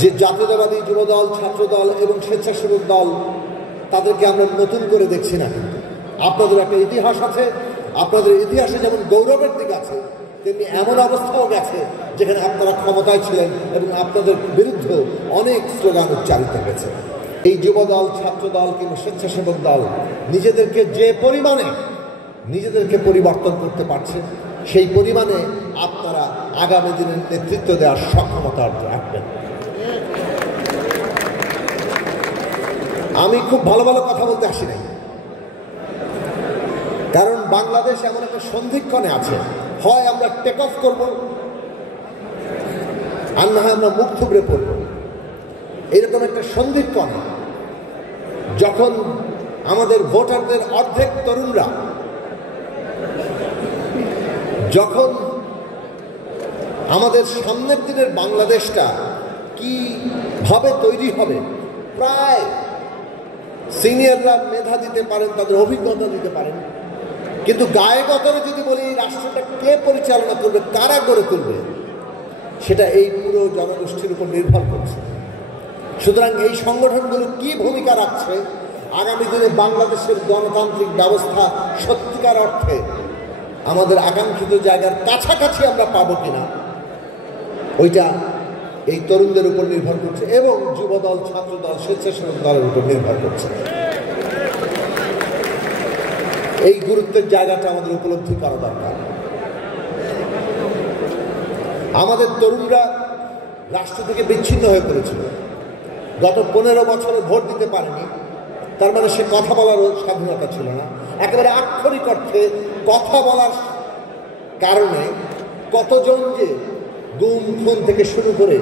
যে জাতীয়তাবাদী যুবদল, ছাত্রদল এবং স্বেচ্ছাসেবক দল, তাদেরকে আমরা নতুন করে দেখছি না। আপনাদের একটা ইতিহাস আছে, আপনাদের ইতিহাসে যেমন গৌরবের দিক আছে, তেমনি এমন অবস্থাও গেছে যেখানে আপনারা ক্ষমতায় ছিলেন এবং আপনাদের বিরুদ্ধে অনেক স্লোগান উচ্চারিত হয়েছে। এই যুবদল, ছাত্রদল কিংবা স্বেচ্ছাসেবক দল নিজেদেরকে যে পরিমাণে নিজেদেরকে পরিবর্তন করতে পারছে, সেই পরিমাণে আপনারা আগামী দিনের নেতৃত্ব দেওয়ার সক্ষমতা রাখবেন। আমি খুব ভালো ভালো কথা বলতে আসি নাই, কারণ বাংলাদেশ এমন একটা সন্ধিক্ষণে আছে, হয় আমরা টেক অফ করব আর না হয় আমরা মুখ থুবড়ে পড়ব। এরকম একটা সন্ধিক্ষণে যখন আমাদের ভোটারদের অর্ধেক তরুণরা, যখন আমাদের সামনের দিনের বাংলাদেশটা কিভাবে তৈরি হবে, প্রায় সিনিয়ররা মেধা দিতে পারেন, তাদের অভিজ্ঞতা দিতে পারেন, কিন্তু গায়ে গতরে যদি বলি এই রাষ্ট্রটা কে পরিচালনা করবে, কারা গড়ে তুলবে, সেটা এই পুরো জনগোষ্ঠীর উপর নির্ভর করছে। সুতরাং এই সংগঠনগুলো কি ভূমিকা রাখছে, আগামী দিনে বাংলাদেশের গণতান্ত্রিক ব্যবস্থা সত্যিকার অর্থে আমাদের আকাঙ্ক্ষিত জায়গার কাছাকাছি আমরা পাবো কিনা, ওইটা এই তরুণদের উপর নির্ভর করছে এবং যুবদল, ছাত্রদল, স্বেচ্ছাসেবক দলের উপর নির্ভর করছে। এই গুরুত্বের জায়গাটা আমাদের উপলব্ধি করা দরকার। আমাদের তরুণরা রাষ্ট্র থেকে বিচ্ছিন্ন হয়ে পড়েছিল, গত 15 বছরে ভোট দিতে পারেনি, তার মানে সে কথা বলারও স্বাধীনতা ছিল না। একেবারে আক্ষরিক অর্থে কথা বলার কারণে কতজন যে গুম খুন থেকে শুরু করে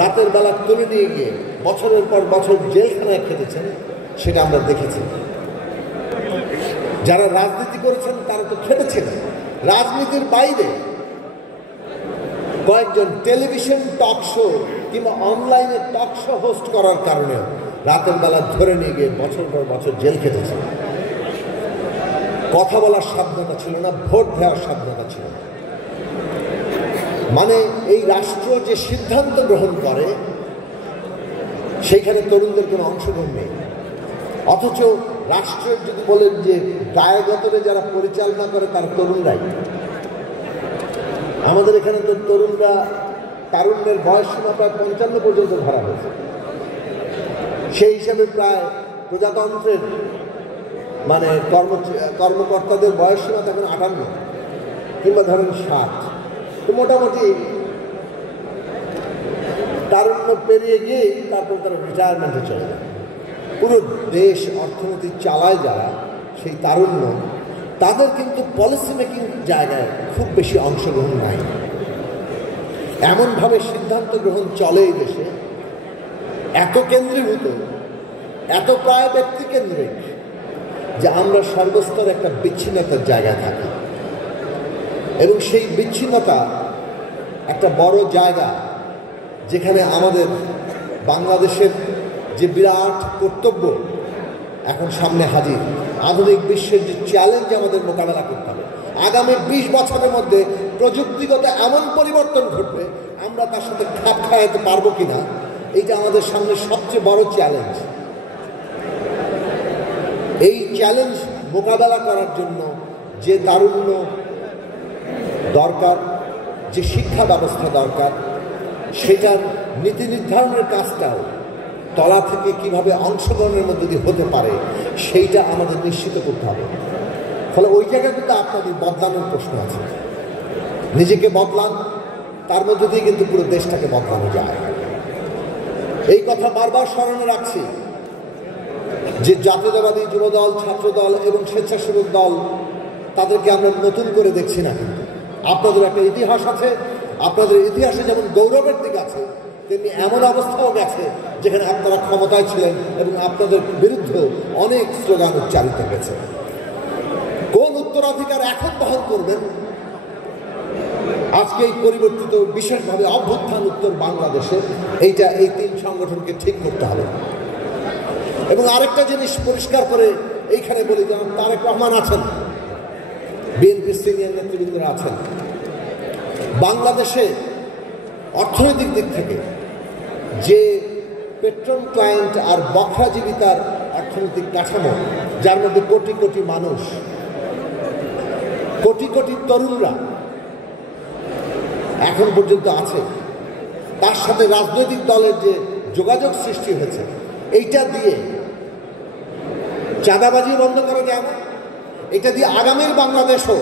রাতের বেলা তুলে নিয়ে গিয়ে বছরের পর বছর জেলখানায় খেটেছেন, সেটা আমরা দেখেছি। যারা রাজনীতি করেছেন তারা তো খেটেছেন। রাজনীতির বাইরে কয়েকজন টেলিভিশন টক শো কিংবা অনলাইনে টক শো হোস্ট করার কারণে রাতের বেলা ধরে নিয়ে গিয়ে বছর পর বছর জেল খেটেছেন। কথা বলার স্বাধীনতা ছিল না, ভোট দেওয়ার স্বাধীনতা ছিল না। মানে এই রাষ্ট্র যে সিদ্ধান্ত গ্রহণ করে সেইখানে তরুণদের কোনো অংশগ্রহণ নেই। অথচ রাষ্ট্রের যদি বলেন যে গায়গতরে যারা পরিচালনা করে তার তরুণরাই, আমাদের এখানে তো তরুণরা, তারুণ্যের বয়সসীমা প্রায় 55 পর্যন্ত ধরা হয়েছে। সেই হিসাবে প্রায় প্রজাতন্ত্রের মানে কর্মকর্তাদের বয়সসীমা তখন 58 কিংবা ধরেন 60। তো মোটামুটি তারুণ্য পেরিয়ে গিয়েই তারপর তারা রিটায়ারমেন্টে চলে যায়। পুরো দেশ অর্থনীতি চালায় যারা, সেই তারুণ্য, তাদের কিন্তু পলিসি মেকিং জায়গায় খুব বেশি অংশগ্রহণ নাই। এমনভাবে সিদ্ধান্ত গ্রহণ চলে এই দেশে, এত কেন্দ্রীভূত, এত প্রায় ব্যক্তি কেন্দ্রিক, যে আমরা সর্বস্তর একটা বিচ্ছিন্নতার জায়গায় থাকি। এবং সেই বিচ্ছিন্নতা একটা বড় জায়গা, যেখানে আমাদের বাংলাদেশের যে বিরাট কর্তব্য এখন সামনে হাজির, আধুনিক বিশ্বের যে চ্যালেঞ্জ আমাদের মোকাবেলা করতে হবে। আগামী 20 বছরের মধ্যে প্রযুক্তিগত এমন পরিবর্তন ঘটবে, আমরা তার সাথে খাপ খাওয়াতে পারবো কিনা, এইটা আমাদের সামনে সবচেয়ে বড় চ্যালেঞ্জ। এই চ্যালেঞ্জ মোকাবেলা করার জন্য যে তারুণ্য দরকার, যে শিক্ষা ব্যবস্থা দরকার, সেটার নীতি নির্ধারণের কাজটাও তলা থেকে কিভাবে অংশগ্রহণের মধ্যে দিয়ে হতে পারে, সেইটা আমাদের নিশ্চিত করতে হবে। ফলে ওই জায়গায় কিন্তু আপনাদের বদলানোর প্রশ্ন আছে। নিজেকে বদলান, তার মধ্যে দিয়ে কিন্তু পুরো দেশটাকে বদলানো যায়। এই কথা বারবার স্মরণে রাখছি যে জাতীয়তাবাদী যুবদল, ছাত্রদল এবং স্বেচ্ছাসেবক দল, তাদেরকে আমরা নতুন করে দেখছি না। আপনাদের একটা ইতিহাস আছে, আপনাদের ইতিহাসে যেমন গৌরবের দিক আছে, তেমনি এমন অবস্থাও গেছে যেখানে আপনারা ক্ষমতায় ছিলেন এবং আপনাদের বিরুদ্ধে অনেক স্লোগান উচ্চারিত হয়েছে। কোন উত্তরাধিকার এখন বহন করবেন, আজকে এই পরিবর্তিত বিশেষভাবে অভ্যুত্থান উত্তর বাংলাদেশে, এইটা এই 3 সংগঠনকে ঠিক করতে হবে। এবং আরেকটা জিনিস পরিষ্কার করে এইখানে বলি, যেমন তারেক রহমান আছেন, বিএনপির সিনিয়র নেতৃবৃন্দরা আছেন, বাংলাদেশে অর্থনৈতিক দিক থেকে যে পেট্রোল ক্লায়েন্ট আর বখরাজীবিতার অর্থনৈতিক কাঠামো, যার মধ্যে কোটি কোটি মানুষ, কোটি কোটি তরুণরা এখন পর্যন্ত আছে, তার সাথে রাজনৈতিক দলের যে যোগাযোগ সৃষ্টি হয়েছে, এইটা দিয়ে চাঁদাবাজি বন্ধ করা যায় না। এটা দিয়ে আগামীর বাংলাদেশও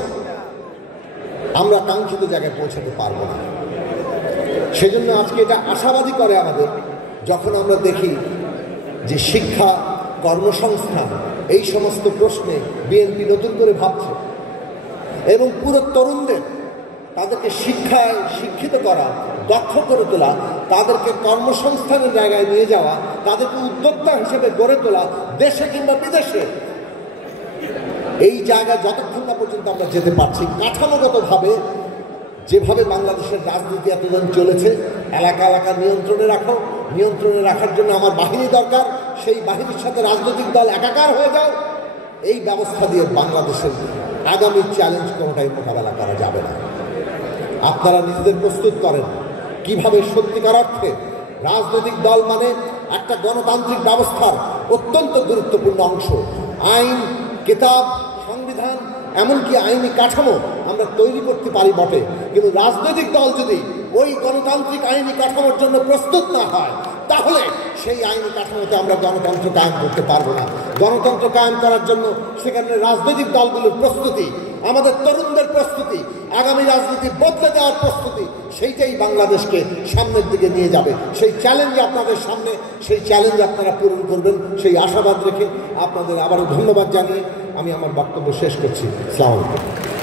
আমরা কাঙ্ক্ষিত জায়গায় পৌঁছাতে পারবো না। সেজন্য আজকে এটা আশাবাদী করে আমাদের, যখন আমরা দেখি যে শিক্ষা, কর্মসংস্থান এই সমস্ত প্রশ্নে বিএনপি নতুন করে ভাবছে এবং পুরো তরুণদের তাদেরকে শিক্ষায় শিক্ষিত করা, দক্ষ করে তোলা, তাদেরকে কর্মসংস্থানের জায়গায় নিয়ে যাওয়া, তাদেরকে উদ্যোক্তা হিসেবে গড়ে তোলা, দেশে কিংবা বিদেশে। এই জায়গায় যতক্ষণ না পর্যন্ত আমরা যেতে পারছি, কাঠামোগতভাবে যেভাবে বাংলাদেশের রাজনীতি এতদিন চলেছে, এলাকা এলাকা নিয়ন্ত্রণে রাখার জন্য আমার বাহিনী দরকার, সেই বাহিনীর সাথে রাজনৈতিক দল একাকার হয়ে যাও, এই ব্যবস্থা দিয়ে বাংলাদেশের আগামী চ্যালেঞ্জ কোনোটাই মোকাবেলা করা যাবে না। আপনারা নিজেদের প্রস্তুত করেন কিভাবে সত্যিকার অর্থে রাজনৈতিক দল মানে একটা গণতান্ত্রিক ব্যবস্থার অত্যন্ত গুরুত্বপূর্ণ অংশ। আইন, কিতাব, সংবিধান, এমনকি আইনি কাঠামো আমরা তৈরি করতে পারি বটে, কিন্তু রাজনৈতিক দল যদি ওই গণতান্ত্রিক আইনি কাঠামোর জন্য প্রস্তুত না হয়, তাহলে সেই আইনি কাঠামোতে আমরা গণতন্ত্র কায়েম করতে পারবো না। গণতন্ত্র কায়েম করার জন্য সেখানে রাজনৈতিক দলগুলোর প্রস্তুতি, আমাদের তরুণদের প্রস্তুতি, আগামী রাজনীতি বদলে দেওয়ার প্রস্তুতি, সেইটাই বাংলাদেশকে সামনের দিকে নিয়ে যাবে। সেই চ্যালেঞ্জ আপনাদের সামনে, সেই চ্যালেঞ্জ আপনারা পূরণ করবেন, সেই আশাবাদ রেখে আপনাদের আবারও ধন্যবাদ জানিয়ে আমি আমার বক্তব্য শেষ করছি। আসসালামু আলাইকুম।